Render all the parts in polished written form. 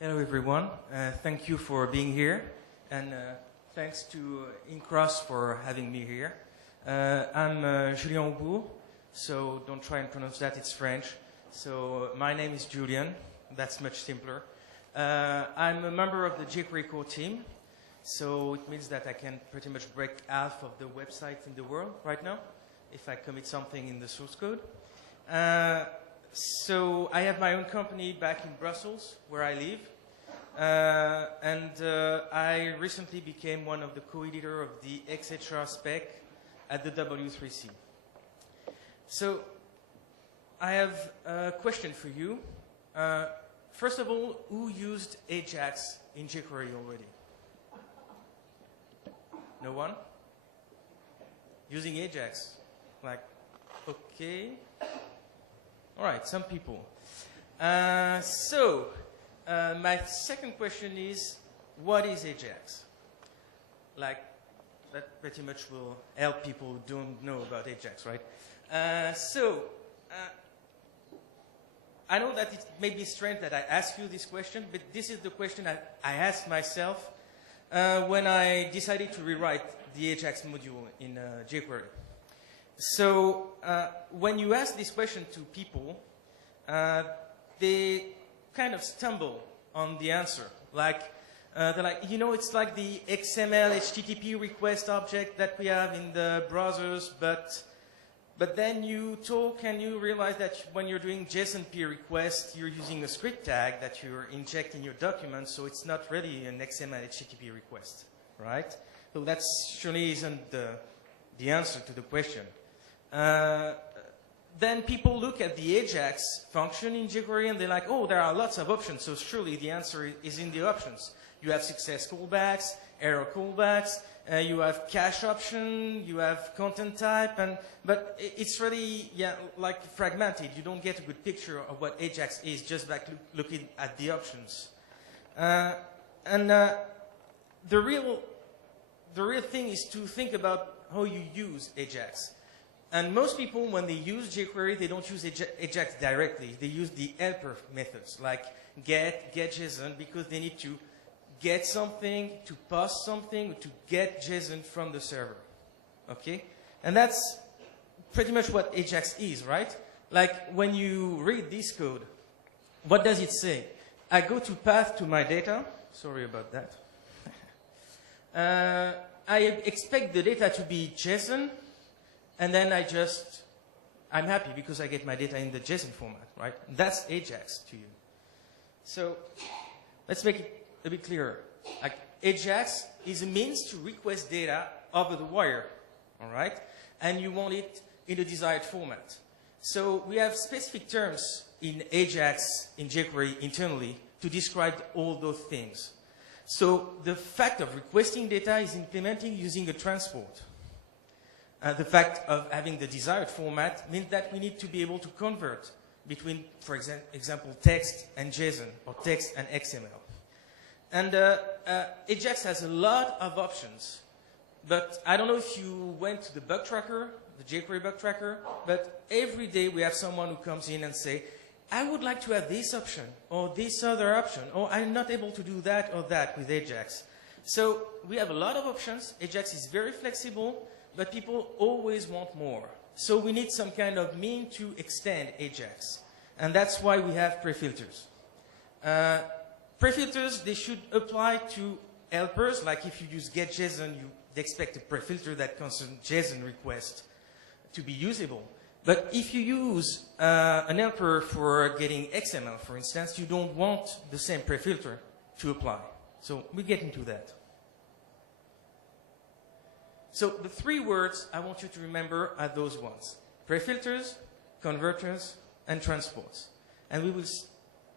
Hello everyone, thank you for being here, and thanks to Incross for having me here. I'm Julian Aubourg, so don't try and pronounce that, it's French. So my name is Julian, that's much simpler. I'm a member of the jQuery core team, so it means that I can pretty much break half of the websites in the world right now, if I commit something in the source code. So I have my own company back in Brussels, where I live. And I recently became one of the co-editor of the XHR spec at the W3C. So I have a question for you. First of all, who used Ajax in jQuery already? No one? Using Ajax? Like, okay. All right, some people. My second question is, what is Ajax? Like, that pretty much will help people who don't know about Ajax, right? I know that it may be strange that I ask you this question, but this is the question I asked myself when I decided to rewrite the Ajax module in jQuery. So when you ask this question to people, they kind of stumble on the answer. Like, they're like, you know, it's like the XML HTTP request object that we have in the browsers, but then you talk and you realize that when you're doing JSON-P request, you're using a script tag that you're injecting your document, so it's not really an XML HTTP request, right? So that surely isn't the answer to the question. Then people look at the Ajax function in jQuery and they're like, oh, there are lots of options, so surely the answer is in the options. You have success callbacks, error callbacks, you have cache option, you have content type, but it's really, yeah, like fragmented. You don't get a good picture of what Ajax is just by looking at the options. The real thing is to think about how you use Ajax. And most people, when they use jQuery, they don't use Ajax directly. They use the helper methods, like get JSON, because they need to get something, to post something, to get JSON from the server. Okay? And that's pretty much what Ajax is, right? Like, when you read this code, what does it say? I go to path to my data. Sorry about that. I expect the data to be JSON. And then I'm happy because I get my data in the JSON format, right? That's Ajax to you. So let's make it a bit clearer. Like, Ajax is a means to request data over the wire, all right? And you want it in the desired format. So we have specific terms in Ajax, in jQuery internally, to describe all those things. So the fact of requesting data is implementing using a transport. The fact of having the desired format means that we need to be able to convert between, for example, text and JSON, or text and XML. And Ajax has a lot of options, but I don't know if you went to the bug tracker, the jQuery bug tracker, but every day we have someone who comes in and say, I would like to have this option, or this other option, or I'm not able to do that or that with Ajax. So we have a lot of options. Ajax is very flexible, but people always want more. So we need some kind of mean to extend Ajax. And that's why we have prefilters. Prefilters, they should apply to helpers. Like if you use getJSON, you expect a prefilter that concerns JSON request to be usable. But if you use an helper for getting XML, for instance, you don't want the same prefilter to apply. So we get into that. So the three words I want you to remember are those ones: prefilters, converters, and transports. And we will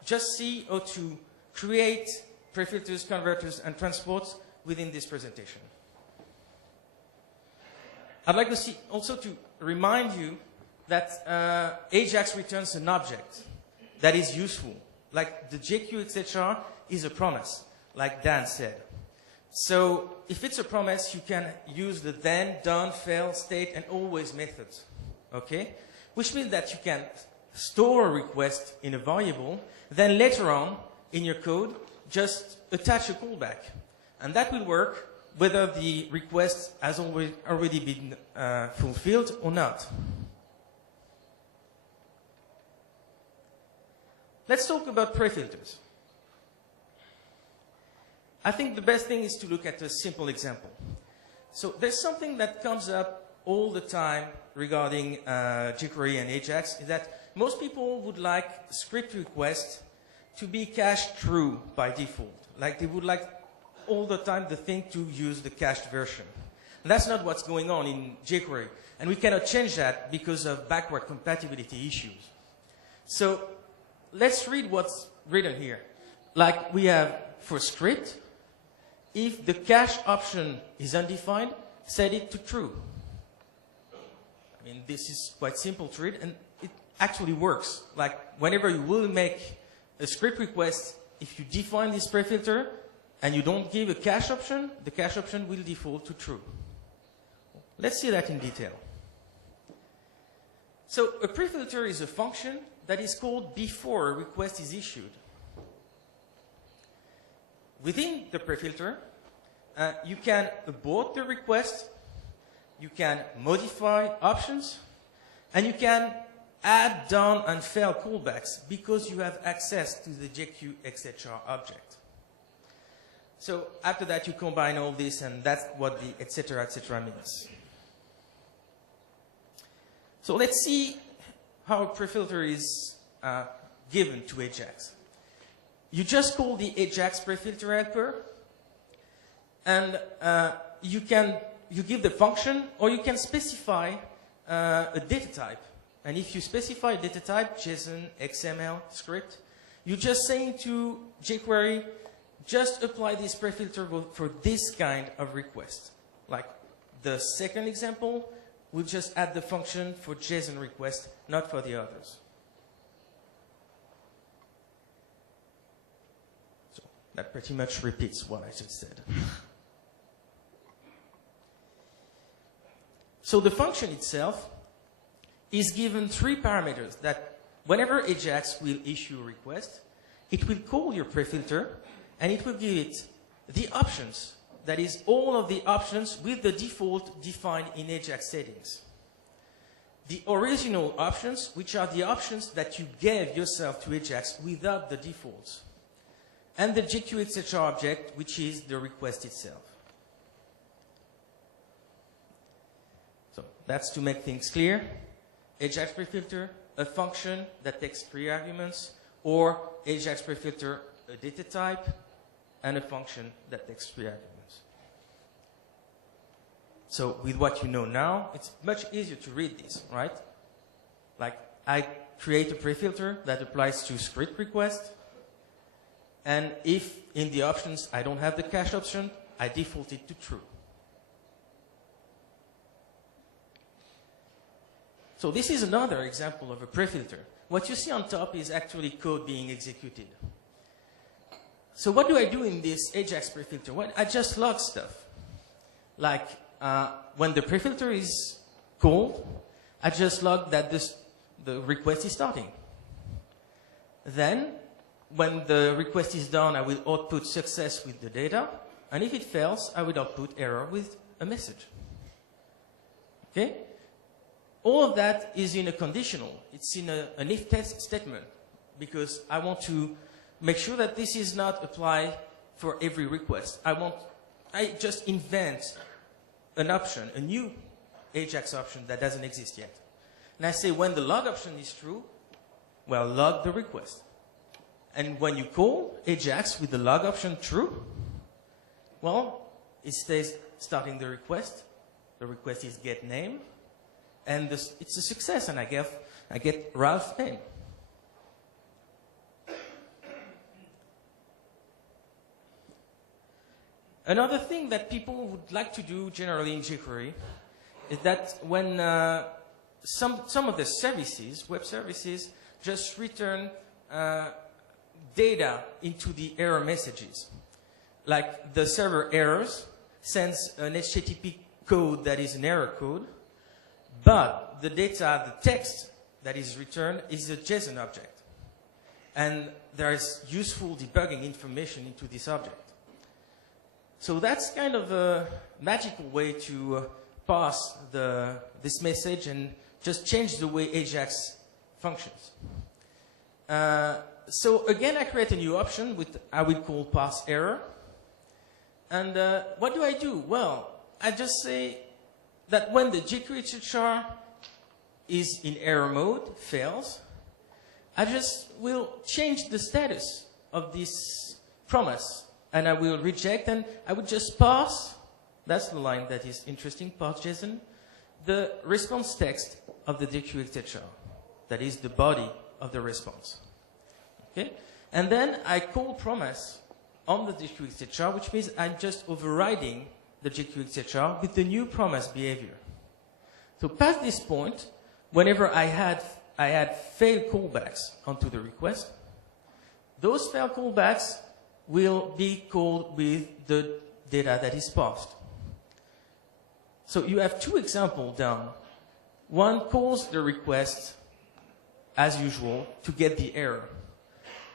just see how to create prefilters, converters, and transports within this presentation. I'd like to also to remind you that Ajax returns an object that is useful. Like the XHR is a promise, like Dan said. So if it's a promise, you can use the then, done, fail, state, and always methods, okay? Which means that you can store a request in a variable, then later on in your code, just attach a callback. And that will work whether the request has already been fulfilled or not. Let's talk about prefilters. I think the best thing is to look at a simple example. So there's something that comes up all the time regarding jQuery and Ajax, is that most people would like script requests to be cached true by default. Like they would like all the time the thing to use the cached version. And that's not what's going on in jQuery. And we cannot change that because of backward compatibility issues. So let's read what's written here. Like we have for script, if the cache option is undefined, set it to true. I mean, this is quite simple to read, and it actually works. Like whenever you will make a script request, if you define this prefilter and you don't give a cache option, the cache option will default to true. Let's see that in detail. So a prefilter is a function that is called before a request is issued. Within the prefilter, you can abort the request, you can modify options, and you can add down and fail callbacks because you have access to the JQ XHR object. So after that, you combine all this, and that's what the etc. means. So let's see how a prefilter is given to Ajax. You just call the Ajax prefilter helper, and you give the function, or you can specify a data type. And if you specify a data type, JSON, XML, script, you're just saying to jQuery, just apply this prefilter for this kind of request. Like the second example, we'll just add the function for JSON request, not for the others. So that pretty much repeats what I just said. So the function itself is given 3 parameters that whenever Ajax will issue a request, it will call your prefilter and it will give it the options. That is, all of the options with the default defined in Ajax settings. The original options, which are the options that you gave yourself to Ajax without the defaults. And the jQuery object, which is the request itself. So that's to make things clear. Ajax prefilter, a function that takes 3 arguments, or Ajax prefilter, a data type, and a function that takes 3 arguments. So with what you know now, it's much easier to read this, right? Like I create a prefilter that applies to script request, and if in the options I don't have the cache option, I default it to true. So this is another example of a prefilter. What you see on top is actually code being executed. So what do I do in this Ajax prefilter? Well, I just log stuff. Like when the prefilter is called, I just log that the request is starting. Then, when the request is done, I will output success with the data. And if it fails, I will output error with a message. Okay? All of that is in a conditional. It's in an if test statement, because I want to make sure that this is not applied for every request. I just invent an option, a new Ajax option that doesn't exist yet. And I say when the log option is true, well, log the request. And when you call Ajax with the log option true, well, it stays starting the request. The request is get name. And it's a success, and I get Ralph's name. Another thing that people would like to do generally in jQuery is that when some of the services, web services, just return data into the error messages. Like the server errors sends an HTTP code that is an error code, but the data, the text that is returned is a JSON object. and there is useful debugging information into this object. So that's kind of a magical way to pass this message and just change the way Ajax functions. So again, I create a new option with I will call parse error. And what do? Well, I just say that when the jQuery XHR is in error mode, fails, I just will change the status of this promise. And I will reject, and I would just parse, that's the line that is interesting, parse JSON, the response text of the jQuery XHR. That is the body of the response. Okay? And then I call promise on the jQuery XHR, which means I'm just overriding the jQuery XHR with the new promise behavior. So past this point, whenever I had failed callbacks onto the request, those failed callbacks will be called with the data that is parsed. So you have two examples down. One calls the request as usual to get the error.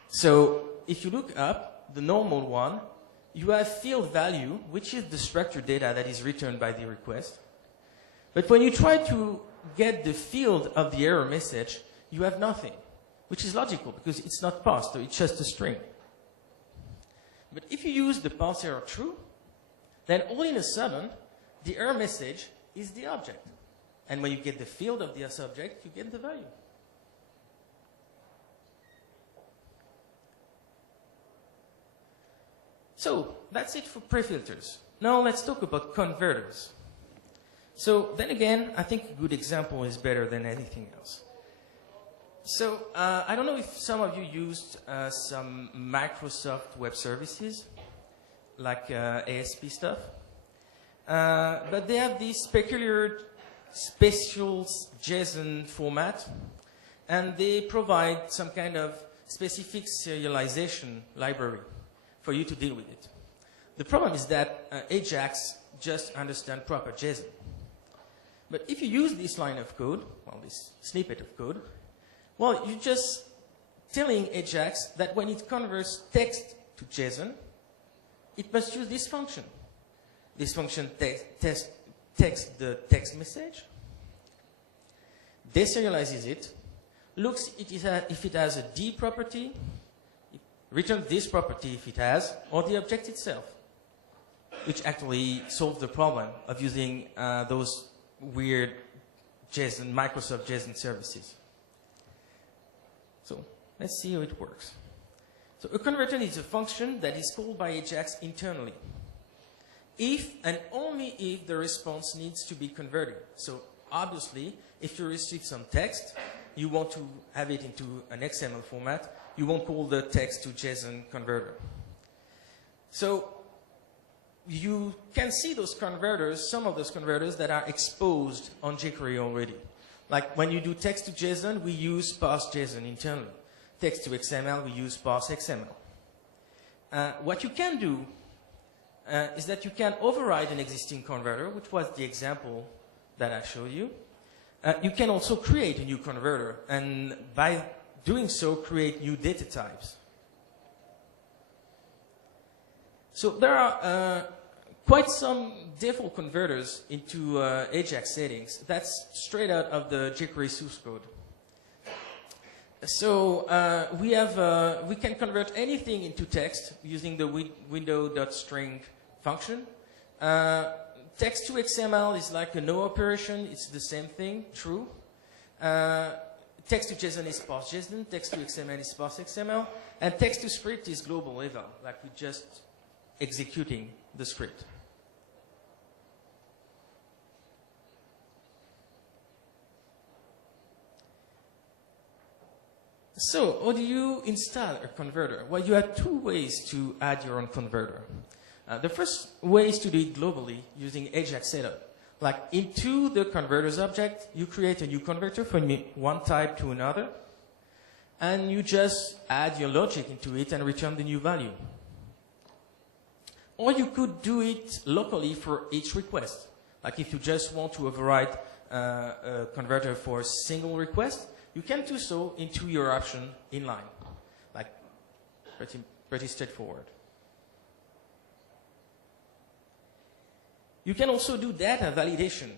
So if you look up the normal one, you have field value, which is the structured data that is returned by the request. But when you try to get the field of the error message, you have nothing, which is logical because it's not parsed, so it's just a string. But if you use the parse error true, then all in a sudden, the error message is the object. And when you get the field of the subject, you get the value. So that's it for prefilters. Now let's talk about converters. So then again, I think a good example is better than anything else. So I don't know if some of you used some Microsoft web services, like ASP stuff. But they have this peculiar special JSON format, and they provide some kind of specific serialization library for you to deal with it. The problem is that Ajax just understands proper JSON. But if you use this line of code, well, this snippet of code, well, you're just telling Ajax that when it converts text to JSON, it must use this function. This function takes the text message, deserializes it, looks if it has a D property, returns this property if it has, or the object itself, which actually solves the problem of using those weird JSON, Microsoft JSON services. So let's see how it works. So a converter is a function that is called by Ajax internally, if and only if the response needs to be converted. So obviously, if you receive some text, you want to have it into an XML format, you won't call the text to JSON converter. So you can see those converters, some of those converters that are exposed on jQuery already. Like when you do text to JSON, we use parse JSON internally. Text to XML, we use parse XML. What you can do is that you can override an existing converter, which was the example that I showed you. You can also create a new converter, and by doing so, create new data types. So there are quite some default converters into Ajax settings. That's straight out of the jQuery source code. So we can convert anything into text using the window.string function. Text to XML is like a no operation. It's the same thing, true. Text to JSON is parse JSON. Text to XML is parse XML. And text to script is global eval, like we're just executing the script. So, how do you install a converter? Well, you have two ways to add your own converter. The first way is to do it globally using Ajax setup. Like into the converters object, you create a new converter from one type to another, and you just add your logic into it and return the new value. Or you could do it locally for each request. Like if you just want to override a converter for a single request, you can do so into your option inline. Pretty straightforward. You can also do data validation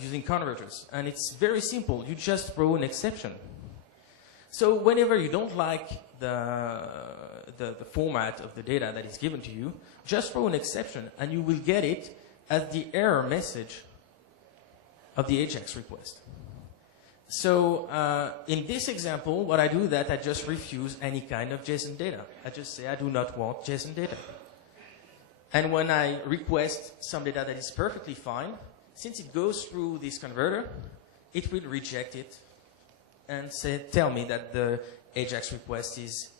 using converters, and it's very simple. You just throw an exception. So whenever you don't like the format of the data that is given to you, just throw an exception, and you will get it as the error message of the AJAX request. So in this example, what I do is that I just refuse any kind of JSON data. I just say I do not want JSON data. And when I request some data that is perfectly fine, since it goes through this converter, it will reject it and tell me that the AJAX request is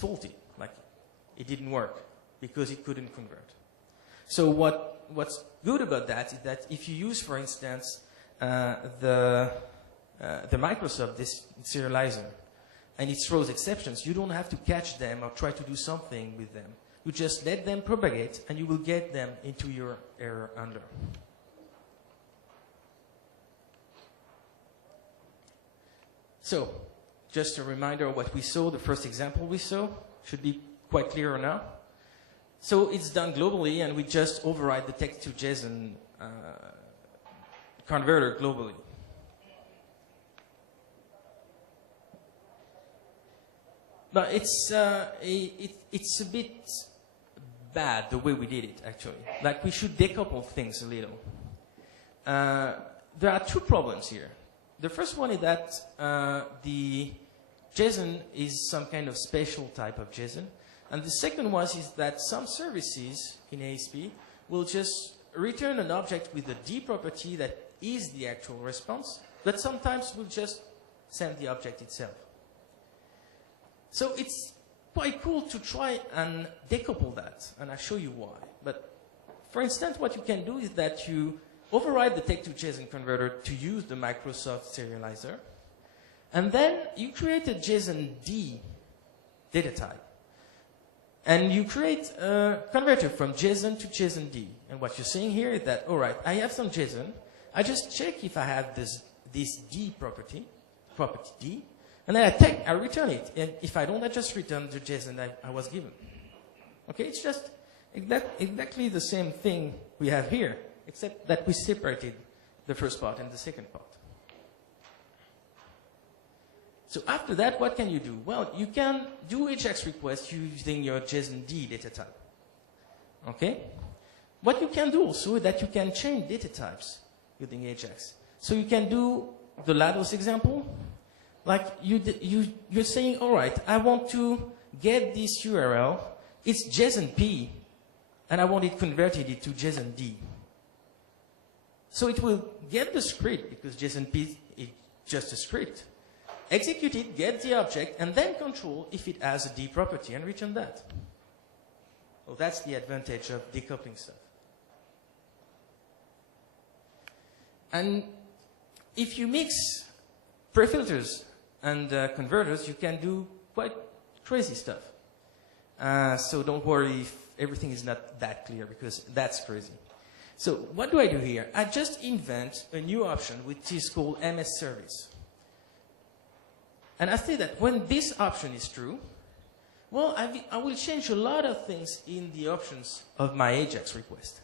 faulty, like it didn't work because it couldn't convert. So what's good about that is that if you use, for instance, the Microsoft serializer and it throws exceptions, you don't have to catch them or try to do something with them. You just let them propagate, and you will get them into your error handler. So, just a reminder of what we saw, the first example we saw, should be quite clear now. So it's done globally, and we just override the text-to-JSON converter globally. But it's a bit bad the way we did it, actually. Like, we should decouple things a little. There are two problems here. The first one is that the JSON is some kind of special type of JSON. And the second one is that some services in ASP will just return an object with a D property that is the actual response, but sometimes will just send the object itself. So it's quite cool to try and decouple that, and I'll show you why. But for instance, what you can do is that you override the text-to-JSON converter to use the Microsoft serializer, and then you create a JSON-D data type. And you create a converter from JSON to JSON-D. And what you're saying here is that, all right, I have some JSON. I just check if I have this D property D, and then I return it. And if I don't, I just return the JSON that I was given. Okay, it's just exactly the same thing we have here, except that we separated the first part and the second part. So after that, what can you do? Well, you can do AJAX requests using your JSON-D data type. Okay? What you can do also is that you can change data types using AJAX. So you can do the Lados example. Like you're saying, all right, I want to get this URL. It's JSON-P, and I want it converted into JSON-D. So it will get the script, because JSON-P is just a script. Execute it, get the object, and then control if it has a D property and return that. Well, that's the advantage of decoupling stuff. And if you mix prefilters and converters, you can do quite crazy stuff. So don't worry if everything is not that clear, because that's crazy. So what do I do here? I just invent a new option which is called MS Service. And I say that when this option is true, well, I will change a lot of things in the options of my AJAX request.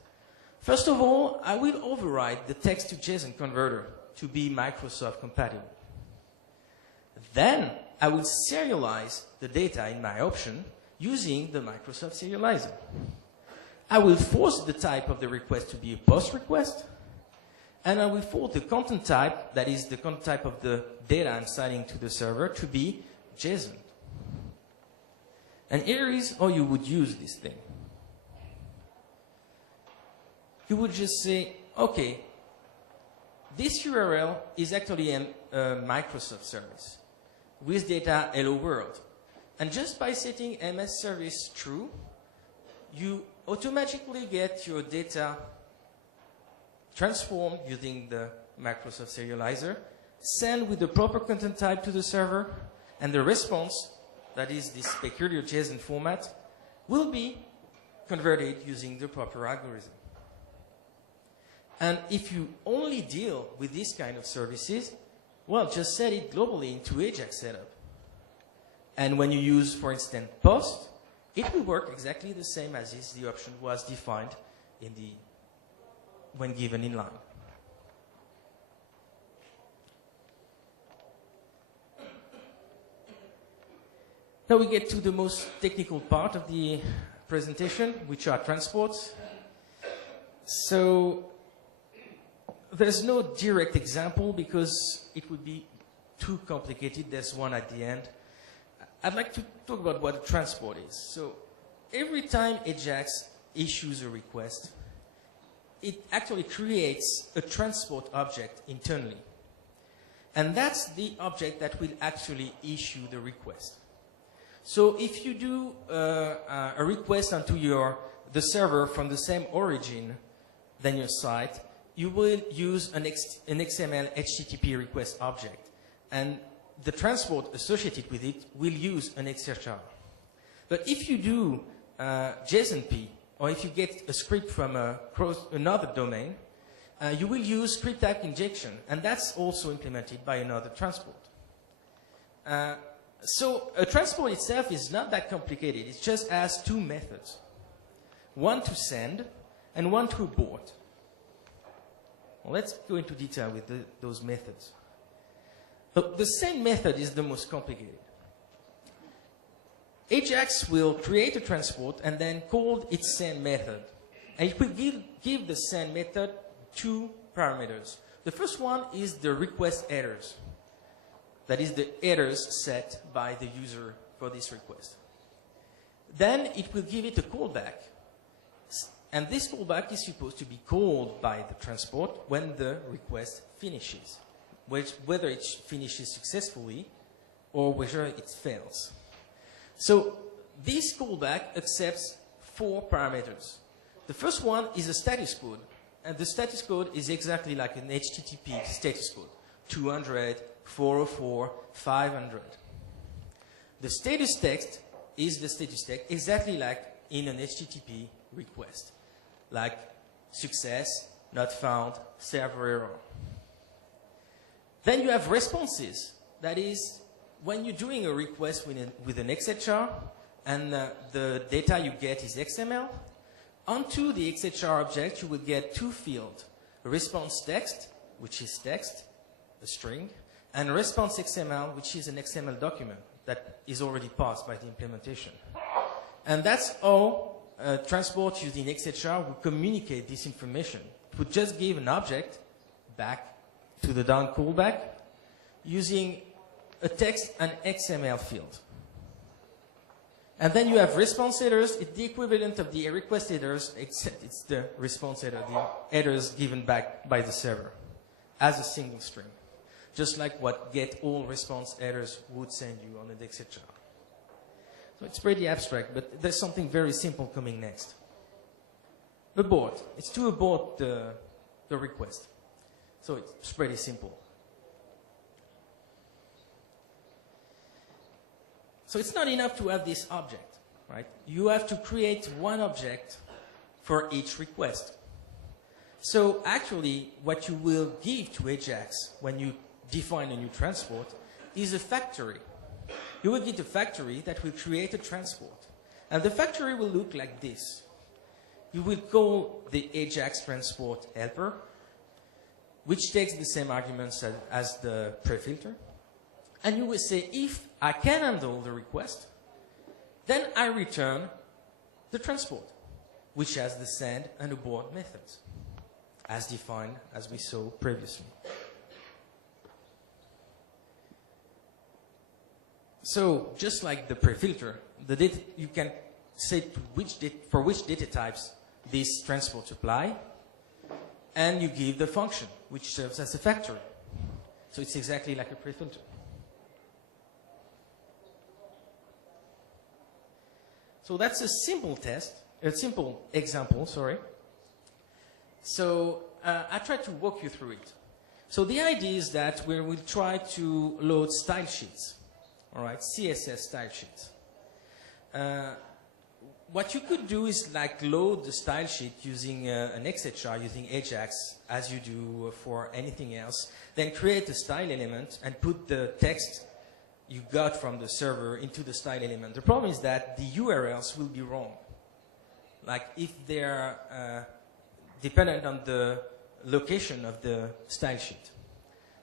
First of all, I will override the text-to-JSON converter to be Microsoft compatible. Then I will serialize the data in my option using the Microsoft serializer. I will force the type of the request to be a POST request, and I will force the content type, that is the content type of the data I'm sending to the server, to be JSON. And here is how you would use this thing. You would just say, okay, this URL is actually a Microsoft service with data hello world. And just by setting MS service true, you automatically get your data transformed using the Microsoft serializer, send with the proper content type to the server, and the response, that is this peculiar JSON format, will be converted using the proper algorithm. And if you only deal with this kind of services, well, just set it globally into AJAX setup. And when you use, for instance, post, it will work exactly the same as if the option was defined in the, when given in line. Now we get to the most technical part of the presentation, which are transports. So there's no direct example because it would be too complicated. There's one at the end. I'd like to talk about what a transport is. So every time Ajax issues a request, it actually creates a transport object internally. And that's the object that will actually issue the request. So if you do a request onto the server from the same origin than your site, you will use an XML HTTP request object. And the transport associated with it will use an XHR. But if you do JSONP, or if you get a script from another domain, you will use script type injection, and that's also implemented by another transport. So a transport itself is not that complicated. It just has two methods, one to send and one to abort. Well, let's go into detail with those methods. But the send method is the most complicated. Ajax will create a transport and then call its send method. And it will give the send method two parameters. The first one is the request headers. That is the headers set by the user for this request. Then it will give it a callback. And this callback is supposed to be called by the transport when the request finishes, whether it finishes successfully or whether it fails. So this callback accepts four parameters. The first one is a status code. And the status code is exactly like an HTTP status code, 200, 404, 500. The status text is the status text exactly like in an HTTP request, like success, not found, server error. Then you have responses. That is, when you're doing a request with an XHR and the data you get is XML, onto the XHR object you will get two fields, response text, which is text, a string, and response XML, which is an XML document that is already passed by the implementation. And that's how transport using XHR will communicate this information. It would just give an object back to the down callback using a text and XML field. And then you have response headers. It's the equivalent of the request headers, except it's the response header, the headers given back by the server as a single string. Just like what get all response headers would send you on an XHR. So it's pretty abstract, but there's something very simple coming next. Abort. It's to abort the request. So it's pretty simple. So it's not enough to have this object, right? You have to create one object for each request. So actually, what you will give to Ajax when you define a new transport is a factory. You will get a factory that will create a transport. And the factory will look like this. You will call the Ajax transport helper, which takes the same arguments as the prefilter. And you will say, if I can handle the request, then I return the transport, which has the send and abort methods, as defined as we saw previously. So, just like the prefilter, you can say for which data types these transports apply, and you give the function, which serves as a factory. So it's exactly like a prefilter. So that's a simple example, sorry. So I tried to walk you through it. So the idea is that we will try to load style sheets, all right, CSS style sheets. What you could do is like load the style sheet using an XHR, using Ajax, as you do for anything else, then create a style element and put the text you got from the server into the style element. The problem is that the URLs will be wrong. Like if they're dependent on the location of the style sheet.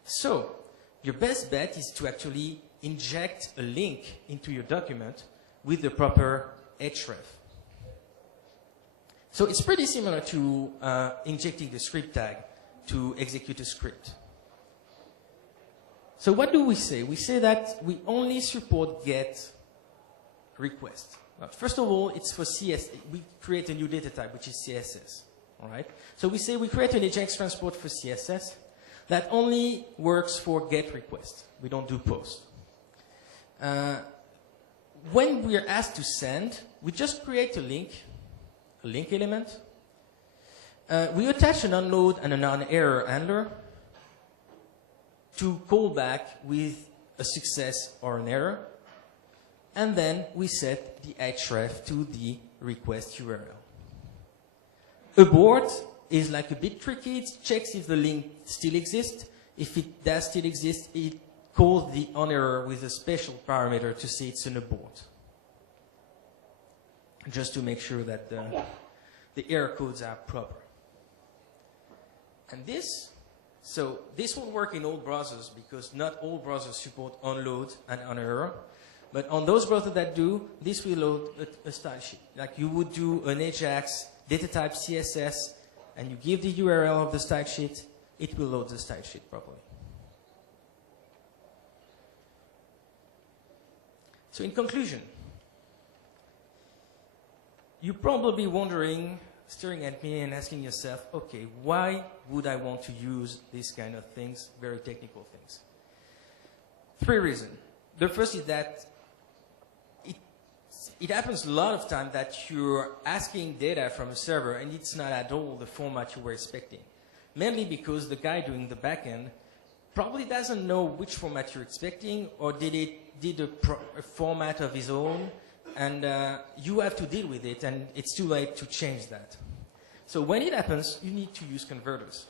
So your best bet is to actually inject a link into your document with the proper href. So it's pretty similar to injecting the script tag to execute a script. So what do we say? We say that we only support GET request. Well, first of all, it's for CSS. We create a new data type, which is CSS. All right? So we say we create an ajax transport for CSS that only works for GET request. We don't do POST. When we are asked to send, we just create a link element. We attach an unload and a non-error handler to call back with a success or an error. And then we set the href to the request URL. Abort is like a bit tricky. It checks if the link still exists. If it does still exist, it calls the on error with a special parameter to say it's an abort. Just to make sure that the error codes are proper. And this will work in all browsers because not all browsers support onload and on error. But on those browsers that do, this will load a style sheet. Like you would do an ajax data type CSS, and you give the URL of the style sheet, it will load the style sheet properly. So in conclusion, you're probably wondering, staring at me and asking yourself, okay, why would I want to use these kind of things, very technical things? 3 reasons. The first is that it happens a lot of time that you're asking data from a server and it's not at all the format you were expecting. Mainly because the guy doing the backend probably doesn't know which format you're expecting, or did a format of his own, and you have to deal with it, and it's too late to change that. So when it happens, you need to use converters.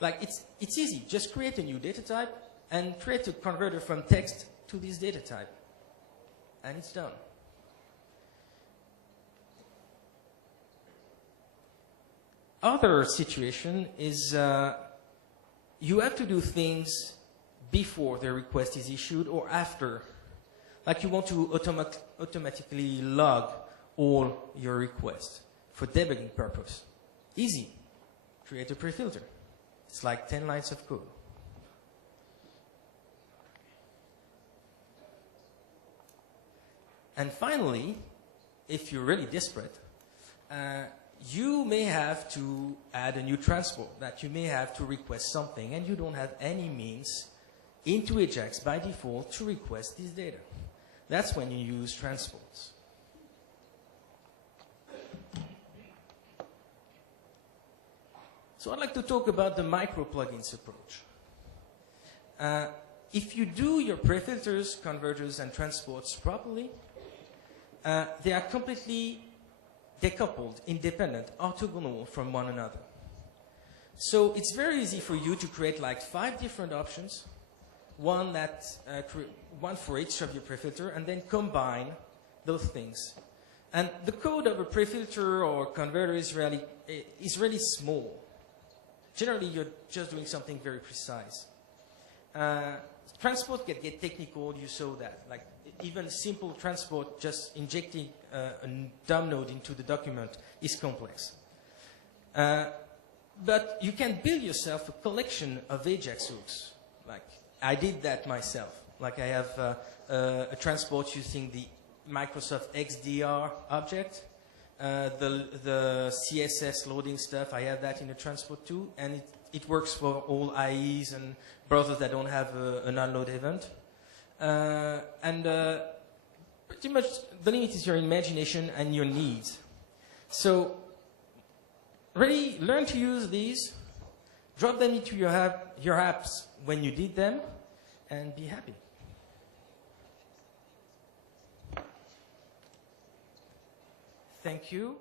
Like it's easy, just create a new data type and create a converter from text to this data type, and it's done. Other situation is you have to do things before the request is issued or after. Like you want to automatically log all your requests for debugging purpose. Easy. Create a prefilter. It's like 10 lines of code. And finally, if you're really desperate, you may have to add a new transport, that you may have to request something and you don't have any means into Ajax by default to request this data. That's when you use transports. So I'd like to talk about the micro plugins approach. If you do your prefilters, converters, and transports properly, they are completely decoupled, independent, orthogonal from one another. So it's very easy for you to create like 5 different options, one for each of your prefilter, and then combine those things. And the code of a prefilter or converter is really small. Generally, you're just doing something very precise. Transport can get technical, you saw that. Like even simple transport, just injecting a DOM node into the document is complex. But you can build yourself a collection of Ajax hooks. Like I did that myself. Like I have a transport using the Microsoft XDR object. The CSS loading stuff, I have that in a transport too, and it works for all IEs and browsers that don't have an unload event. Pretty much the limit is your imagination and your needs. So really learn to use these, drop them into your apps when you need them, and be happy. Thank you.